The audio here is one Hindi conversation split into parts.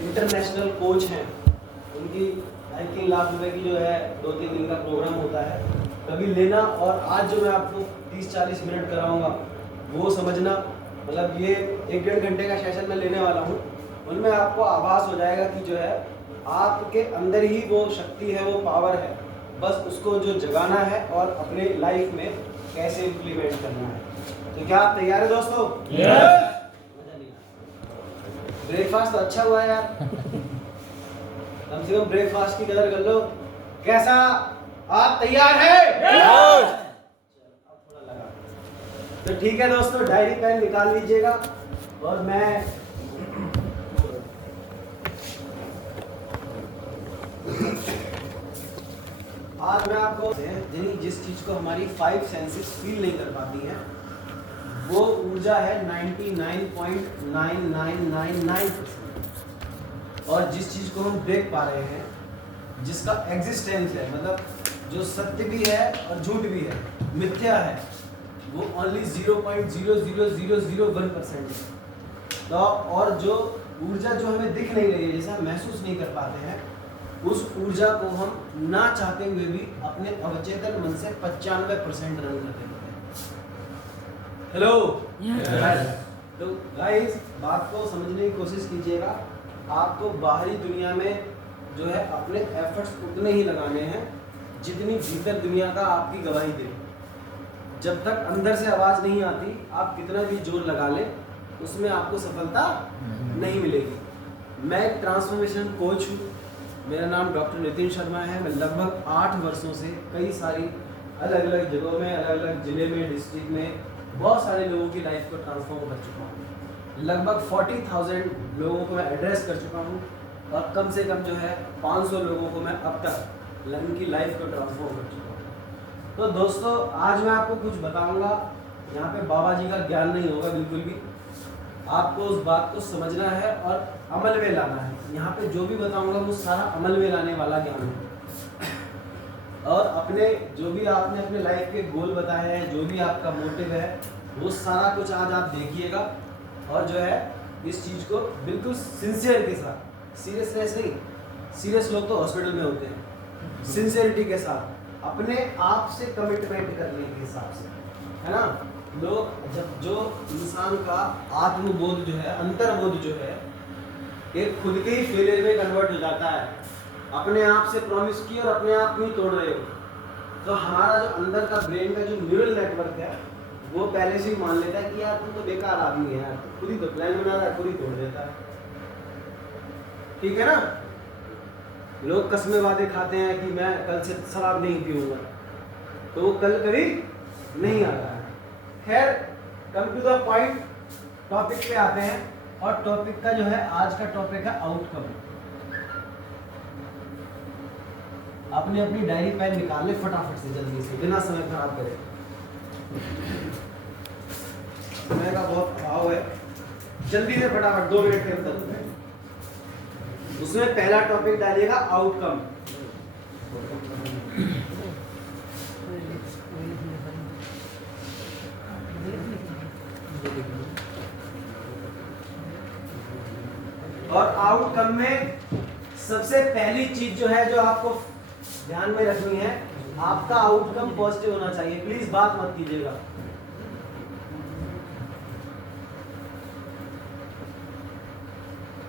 इंटरनेशनल कोच हैं, उनकी 2.5 लाख रुपए की जो है 2-3 दिन का प्रोग्राम होता है, कभी लेना। और आज जो मैं आपको 30-40 मिनट कराऊंगा वो समझना, मतलब ये 1-1.5 घंटे का सेशन मैं लेने वाला हूँ। उनमें आपको आभास हो जाएगा कि जो है आपके अंदर ही वो शक्ति है, वो पावर है, बस उसको जो जगाना है और अपने लाइफ में कैसे इम्प्लीमेंट करना है। तो क्या आप तैयार है दोस्तों? यस। ब्रेकफास्ट तो अच्छा हुआ है यार, कम से कम ब्रेकफास्ट की कदर कर लो। कैसा, आप तैयार है? यस। थोड़ा लगा तो ठीक है दोस्तों, डायरी पेन निकाल लीजिएगा और मैं आज मैं आपको जिस चीज को हमारी 5 सेंसेस फील नहीं कर पाती हैं वो ऊर्जा है 99.9999%। और जिस चीज को हम देख पा रहे हैं, जिसका एग्जिस्टेंस है, मतलब जो सत्य भी है और झूठ भी है, मिथ्या है, वो ओनली 0.00001% है। तो और जो ऊर्जा जो हमें दिख नहीं रही है, जैसे हम महसूस नहीं कर पाते हैं, उस ऊर्जा को हम ना चाहते हुए भी अपने अवचेतन मन से 95% रन कर देते हैं। हेलो तो गाइस, बात को समझने की कोशिश कीजिएगा। आपको बाहरी दुनिया में जो है अपने एफर्ट्स उतने ही लगाने हैं जितनी भीतर दुनिया का आपकी गवाही दे। जब तक अंदर से आवाज नहीं आती, आप कितना भी जोर लगा लें, उसमें आपको सफलता नहीं मिलेगी। मैं एक ट्रांसफॉर्मेशन कोच हूँ, मेरा नाम डॉक्टर नितिन शर्मा है। मैं लगभग 8 वर्षों से कई सारी अलग अलग जगहों में, अलग अलग जिले में, डिस्ट्रिक्ट में बहुत सारे लोगों की लाइफ को ट्रांसफॉर्म कर चुका हूँ। लगभग 40,000 लोगों को मैं एड्रेस कर चुका हूँ और कम से कम जो है 500 लोगों को मैं अब तक उनकी लाइफ को ट्रांसफॉर्म कर चुका हूँ। तो दोस्तों, आज मैं आपको कुछ बताऊँगा, यहाँ पे बाबा जी का ज्ञान नहीं होगा बिल्कुल भी। आपको उस बात को समझना है और अमल में लाना है। यहाँ पे जो भी बताऊँगा वो सारा अमल में लाने वाला ज्ञान है। और अपने जो भी आपने अपने लाइफ के गोल बताए हैं, जो भी आपका मोटिव है, वो सारा कुछ आज आप देखिएगा। और जो है इस चीज़ को बिल्कुल सिंसियर के साथ, सीरियसनेस नहीं, सीरियस लोग तो हॉस्पिटल में होते हैं, सिंसियरिटी के साथ अपने आप से कमिटमेंट करने के हिसाब से, है ना। लोग जब जो इंसान का आत्मबोध जो है, अंतर्बोध जो है, एक खुद के ही फेलियर में कन्वर्ट हो जाता है। अपने आप से प्रॉमिस की और अपने आप नहीं तोड़ रहे हो, तो हमारा जो अंदर का ब्रेन का जो न्यूरल नेटवर्क है वो पहले से ही मान लेता है कि यार तुम तो बेकार आदमी है यार, खुद ही तो प्लान बना रहा है, खुद ही तोड़ देता है। ठीक है ना। लोग कसमें वादे खाते हैं कि मैं कल से शराब नहीं पीऊंगा, तो वो कल कभी नहीं आ रहा है। खैर, come to the point, topic पे आते हैं। और टॉपिक का जो है, आज का टॉपिक है आउटकम। अपनी अपनी डायरी पेन निकाल ले फटाफट से, जल्दी से, बिना समय खराब करे। समय का बहुत अभाव है, जल्दी से फटाफट 2 मिनट के अंदर। उसमें पहला टॉपिक डालिएगा आउटकम। और आउटकम में सबसे पहली चीज जो है, जो आपको ध्यान में रखनी है, आपका आउटकम पॉजिटिव होना चाहिए। प्लीज बात मत कीजिएगा।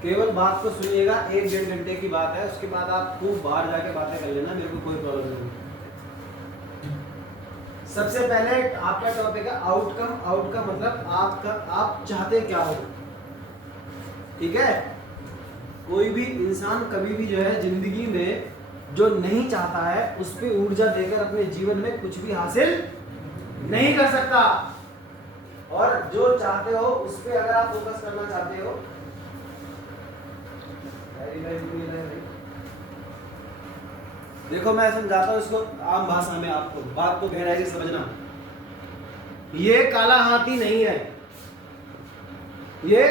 केवल बात को सुनिएगा। 1-1.5 घंटे की बात है, उसके बाद आप खूब बाहर जाके बातें कर लेना, मेरे को कोई प्रॉब्लम नहीं। सबसे पहले आपका टॉपिक है आउटकम। आउटकम मतलब आपका, आप चाहते क्या हो। ठीक है। कोई भी इंसान कभी भी जो है जिंदगी में जो नहीं चाहता है उस पर ऊर्जा देकर अपने जीवन में कुछ भी हासिल नहीं कर सकता। और जो चाहते हो उस पर अगर आप फोकस करना चाहते हो, देखो मैं समझाता हूँ इसको आम भाषा में, आपको बात को गहराई से समझना। ये काला हाथी नहीं है, ये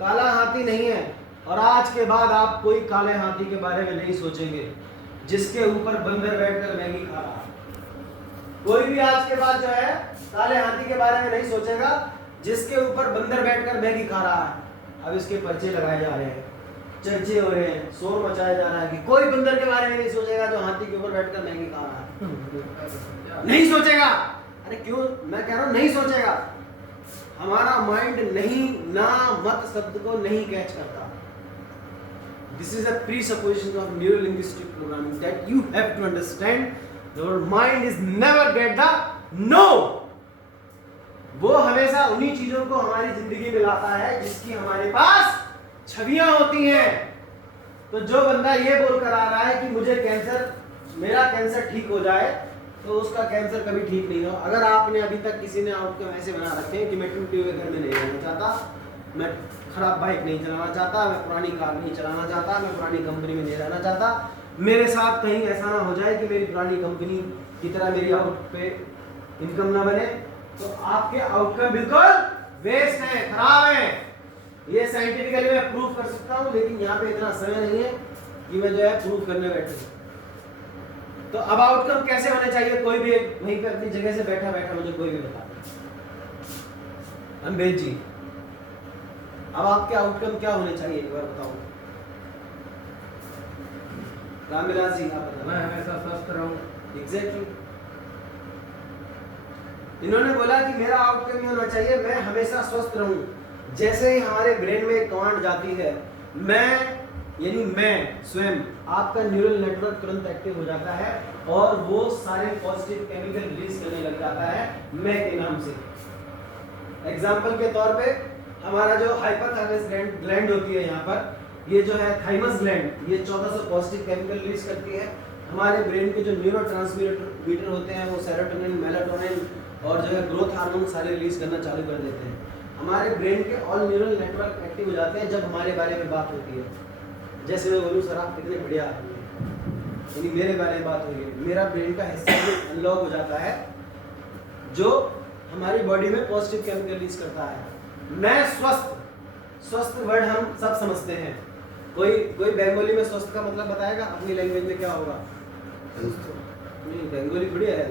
काला हाथी नहीं है। और आज के बाद आप कोई काले हाथी के बारे में नहीं सोचेंगे जिसके ऊपर बंदर बैठकर मैगी खा रहा है। कोई भी आज के बाद जो है काले हाथी के बारे में नहीं सोचेगा जिसके ऊपर बंदर बैठकर मैगी खा रहा है। अब इसके पर्चे लगाए जा रहे हैं। चर्चे हो रहे हैं, शोर मचाया जा रहा है कि कोई बंदर के बारे में नहीं सोचेगा जो हाथी के ऊपर बैठकर मैगी खा रहा है। नहीं सोचेगा। अरे क्यों? मैं कह रहा हूं नहीं सोचेगा। हमारा माइंड नहीं, ना, मत शब्द को नहीं कैच करता। This is a presupposition of neuro-linguistic programming that you have to understand. Your mind is never get the no. वो हमेशा उन्हीं चीजों को हमारी जिंदगी में लाता है जिसकी हमारे पास छवियां होती हैं। तो जो बंदा ये बोलकर आ रहा है कि मुझे कैंसर, मेरा कैंसर ठीक हो जाए, तो उसका कैंसर कभी ठीक नहीं हो। अगर आपने अभी तक किसी ने आउटकम ऐसे बना रखे हैं कि मैं टूटे हुए घर में नहीं रहना चाहता, मैं खराब बाइक नहीं चलाना चाहता, मैं पुरानी कार नहीं चलाना चाहता, मैं पुरानी कंपनी में नहीं रहना चाहता, मेरे साथ कहीं ऐसा ना हो जाए कि मेरी पुरानी कंपनी की तरह मेरी आउट पे इनकम ना बने, तो आपके आउटकम बिल्कुल वेस्ट है, खराब है। ये साइंटिफिकली मैं प्रूव कर सकता हूँ, लेकिन यहाँ पे इतना समय नहीं है कि मैं जो है प्रूव करने बैठूं। तो अब आउटकम कैसे होने चाहिए? कोई भी वहीं पे अपनी जगह से बैठा बैठा मुझे कोई भी बता दे। अम्बेद जी, अब आपके आउटकम क्या होने चाहिए एक बार बताओ। रामविलास जी आप बताओ। मैं हमेशा स्वस्थ रहूं। एग्जैक्टली। इन्होंने बोला कि मेरा आउटकम ये होना चाहिए मैं हमेशा स्वस्थ रहूं। जैसे ही हमारे ब्रेन में एक कमांड जाती है मैं, यानी मैं स्वयं, आपका न्यूरल नेटवर्क तुरंत एक्टिव हो जाता है और वो सारे पॉजिटिव केमिकल रिलीज करने लग जाता है मैं के नाम से। एग्जाम्पल के तौर पे हमारा जो हाइपोथैलेमस ग्लैंड होती है यहाँ पर, ये जो है थाइमस ग्लैंड, ये 1400 पॉजिटिव केमिकल रिलीज करती है। हमारे ब्रेन के जो न्यूरोट्रांसमीटर होते हैं वो सेरोटोनिन, मेलाटोनिन और जो है ग्रोथ हार्मोन सारे रिलीज करना चालू कर देते हैं। हमारे ब्रेन के ऑल न्यूरल नेटवर्क एक्टिव हो जाते हैं जब हमारे बारे में बात होती है। जैसे मैं बोलूँ सर आप कितने बढ़िया आदमी हैं, यानी मेरे बारे में बात हो रही है, मेरा ब्रेन का हिस्सा अनलॉक हो जाता है जो हमारी बॉडी में पॉजिटिव केमिकल रिलीज करता है। मैं स्वस्थ, स्वस्थ वर्ड हम सब समझते हैं। कोई बंगाली में स्वस्थ का मतलब बताएगा अपनी लैंग्वेज में क्या होगा? नहीं, बंगाली बढ़िया है,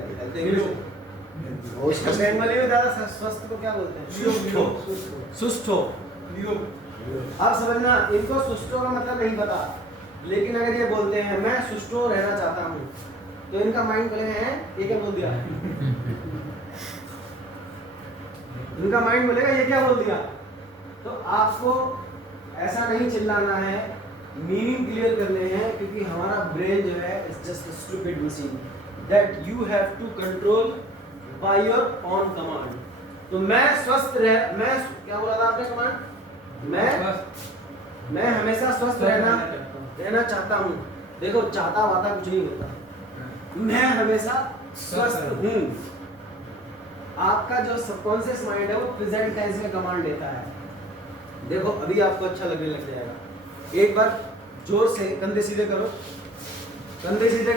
बंगाली में दादा स्वस्थ को क्या बोलते हैं? सुस्त हो। अब समझना, इनको सुस्तो का मतलब नहीं पता, लेकिन अगर ये बोलते हैं मैं सुस्तो रहना चाहता हूँ, तो इनका माइंड बोले हैं ये क्या बोल दिया? इनका माइंड बोलेगा ये क्या बोल दिया? तो आपको ऐसा नहीं चिल्लाना है, मीनिंग क्लियर करने हैं, क्योंकि हमारा ब्रेन जो है is just a stupid machine that you have to control by your own command. तो मैं स्वस्थ रह, मैं क्या बोला था आपने कमांड? मैं हमेशा स्वस्थ रहना चाहता हूँ। देखो चाहता वाता कुछ नहीं होता, मैं हमेशा स्वस्थ हूँ। आपका जो सबकॉन्शियस माइंड है वो प्रेजेंट टेंस में कमांड लेता है। देखो अभी आपको अच्छा लगने लग जाएगा। एक बार जोर से कंधे सीधे करो, कंधे सीधे